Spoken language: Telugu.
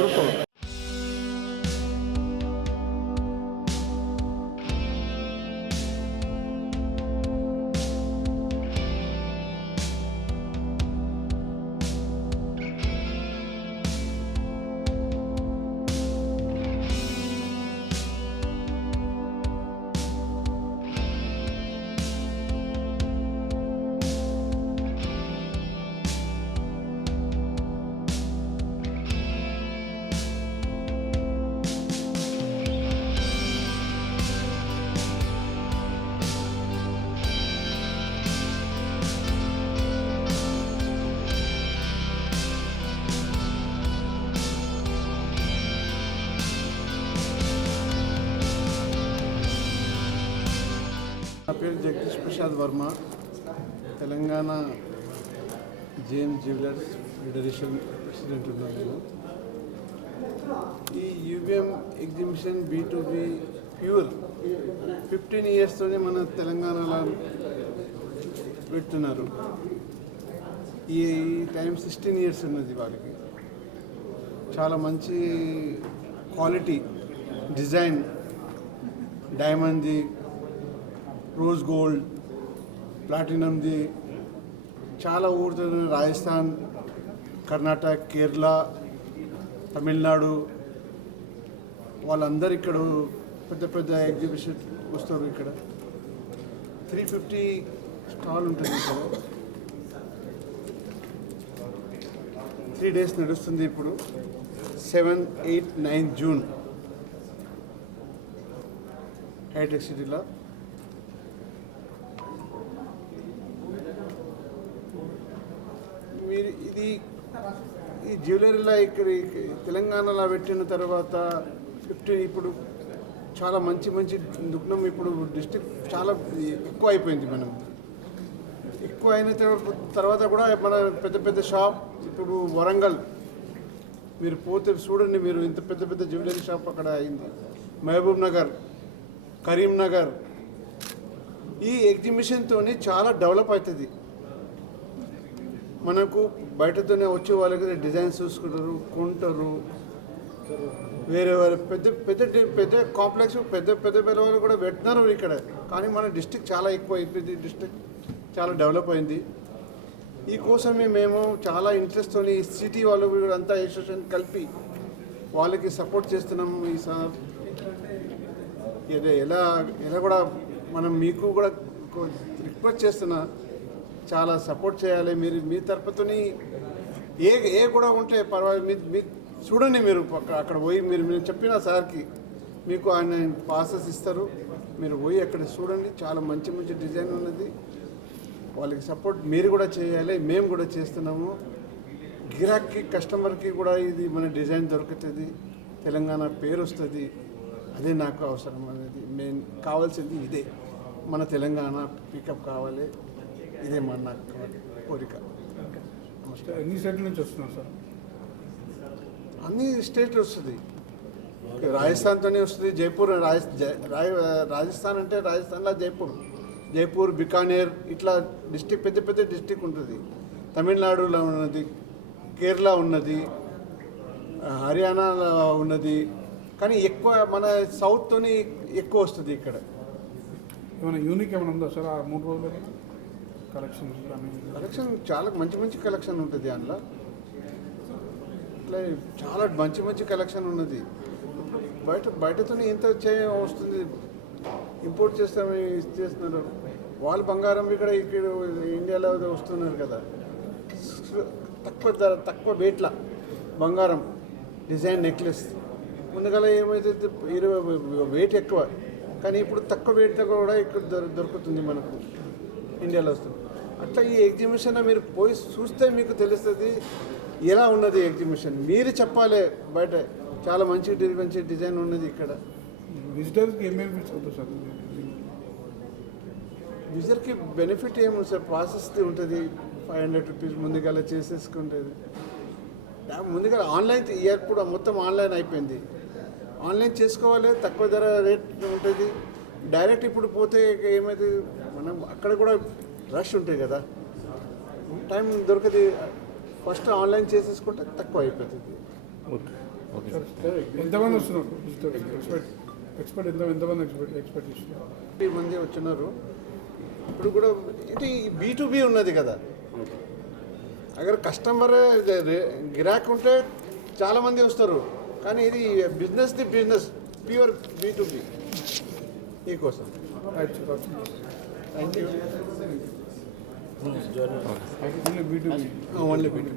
grupo. నా పేరు Jagadish Prasad Varma, Telangana JM jewellers federation president ఉన్నాను నేను. ఈ యూబిఎం ఎగ్జిబిషన్ B2B ప్యూర్ 15 ఇయర్స్తోనే మన తెలంగాణలో పెడుతున్నారు. ఈ టైం 16 ఇయర్స్ ఉన్నది వాళ్ళకి. చాలా మంచి క్వాలిటీ డిజైన్, డైమండ్ది, రోజ్ గోల్డ్, ప్లాటినంది చాలా ఊరితో రాజస్థాన్, కర్ణాటక, కేరళ, తమిళనాడు వాళ్ళందరూ ఇక్కడ పెద్ద పెద్ద ఎగ్జిబిషన్ వస్తారు. ఇక్కడ 350 స్టాల్ ఉంటుంది. ఇక్కడ 3 days నడుస్తుంది. ఇప్పుడు 7, 8, 9 జూన్ హైటెక్ సిటీలో. మీరు ఈ జ్యువెలరీలో ఇక్కడ తెలంగాణలో పెట్టిన తర్వాత 15 ఇప్పుడు చాలా మంచి మంచి దుకాణం ఇప్పుడు డిస్ట్రిక్ట్ చాలా ఎక్కువ అయిపోయింది. మనం ఎక్కువ అయిన తర్వాత కూడా మన పెద్ద పెద్ద షాప్ ఇప్పుడు వరంగల్ మీరు పోతే చూడండి, మీరు ఇంత పెద్ద పెద్ద జ్యువెలరీ షాప్ అక్కడ అయింది. మహబూబ్ నగర్, కరీంనగర్. ఈ ఎగ్జిబిషన్తో చాలా డెవలప్ అవుతుంది. మనకు బయటతోనే వచ్చే వాళ్ళకి డిజైన్స్ చూసుకుంటారు, కొంటారు. వేరే వేరే పెద్ద పెద్ద పెద్ద కాంప్లెక్స్ పెద్ద పెద్ద పెద్ద వాళ్ళు కూడా పెట్టినారు ఇక్కడ. కానీ మన డిస్ట్రిక్ట్ చాలా ఎక్కువ అయిపోయింది, డిస్ట్రిక్ట్ చాలా డెవలప్ అయింది. ఈ కోసమే మేము చాలా ఇంట్రెస్ట్తో ఈ సిటీ వాళ్ళు కూడా అంతా అసోసియేషన్ కలిపి వాళ్ళకి సపోర్ట్ చేస్తున్నాము. ఈసారి ఎలా ఎలా కూడా మనం మీకు కూడా రిక్వెస్ట్ చేస్తున్నా, చాలా సపోర్ట్ చేయాలి. మీరు మీ తరపుతోని ఏ కూడా ఉంటే పర్వాలేదు, మీ చూడండి. మీరు అక్కడ పోయి మీరు చెప్పిన సార్కి మీకు ఆయన పాసెస్ ఇస్తారు. మీరు పోయి అక్కడ చూడండి, చాలా మంచి మంచి డిజైన్ ఉన్నది. వాళ్ళకి సపోర్ట్ మీరు కూడా చేయాలి, మేము కూడా చేస్తున్నాము. గిరాకీ కస్టమర్కి కూడా ఇది మన డిజైన్ దొరుకుతుంది, తెలంగాణ పేరు వస్తుంది. అదే నాకు అవసరం అనేది మెయిన్ కావాల్సింది. ఇదే మన తెలంగాణ పికప్ కావాలి. ఇదే మన నాకు కోరిక. నమస్తే. ఎన్ని స్టేట్ల నుంచి వస్తున్నారు సార్? అన్ని స్టేట్లు వస్తుంది. రాజస్థాన్తోనే వస్తుంది. జైపూర్ రాజస్థాన్ అంటే రాజస్థాన్లో జైపూర్, బికానేర్ ఇట్లా డిస్టిక్ పెద్ద పెద్ద డిస్టిక్ ఉంటుంది. తమిళనాడులో ఉన్నది, కేరళ ఉన్నది, హర్యానాలో ఉన్నది. కానీ ఎక్కువ మన సౌత్తోని ఎక్కువ వస్తుంది. ఇక్కడ ఏమైనా యూనిక్ ఏమైనా ఉందా సార్? ఆ 3 రోజులు కలెక్షన్ చాలా మంచి మంచి కలెక్షన్ ఉంటుంది. అందులో ఇట్లా చాలా మంచి మంచి కలెక్షన్ ఉన్నది. బయటతో ఇంత వస్తుంది, ఇంపోర్ట్ చేస్తున్నారు వాళ్ళు. బంగారం ఇక్కడ ఇండియాలో వస్తున్నారు కదా, తక్కువ ధర, తక్కువ వెయిట్ల బంగారం డిజైన్ నెక్లెస్. ముందుగా ఏమైతే 20 వెయిట్ ఎక్కువ, కానీ ఇప్పుడు తక్కువ వెయిట్తో కూడా ఇక్కడ దొరుకుతుంది మనకు, ఇండియాలో వస్తుంది. అట్లా ఈ ఎగ్జిబిషన్ మీరు పోయి చూస్తే మీకు తెలుస్తుంది ఎలా ఉన్నది ఎగ్జిబిషన్. మీరు చెప్పాలి. బయట చాలా మంచి డిజైన్ ఉన్నది. ఇక్కడ విజిటర్స్కి ఏం బెనిఫిట్స్ అవుతుంది సార్? విజిటర్కి బెనిఫిట్ ఏముంది సార్? ప్రాసెస్ ఉంటుంది. 500 రూపీస్ ముందుగా చేసేసుకుంటుంది. ముందుగా ఆన్లైన్ ఇప్పుడు మొత్తం ఆన్లైన్ అయిపోయింది. ఆన్లైన్ చేసుకోవాలి, తక్కువ ధర రేట్ ఉంటుంది. డైరెక్ట్ ఇప్పుడు పోతే ఏమైతే మనం అక్కడ కూడా రష్ ఉంటాయి కదా, టైం దొరకదు. ఫస్ట్ ఆన్లైన్ చేసేసుకుంటే తక్కువ అయిపోతుంది. ఎంతమంది వస్తున్నారు ఎక్స్పెక్ట్ ఎంతమంది ఎక్స్పెక్ట్ చేస్తున్నారు? 50 మంది వచ్చినారు. ఇప్పుడు కూడా ఇది B2B ఉన్నది కదా, అगर కస్టమర్ గిరాక్ ఉంటే చాలామంది వస్తారు, కానీ ఇది బిజినెస్ ప్యూర్ B2B మీకోసం. Thank you. Only B2B. Only B2B.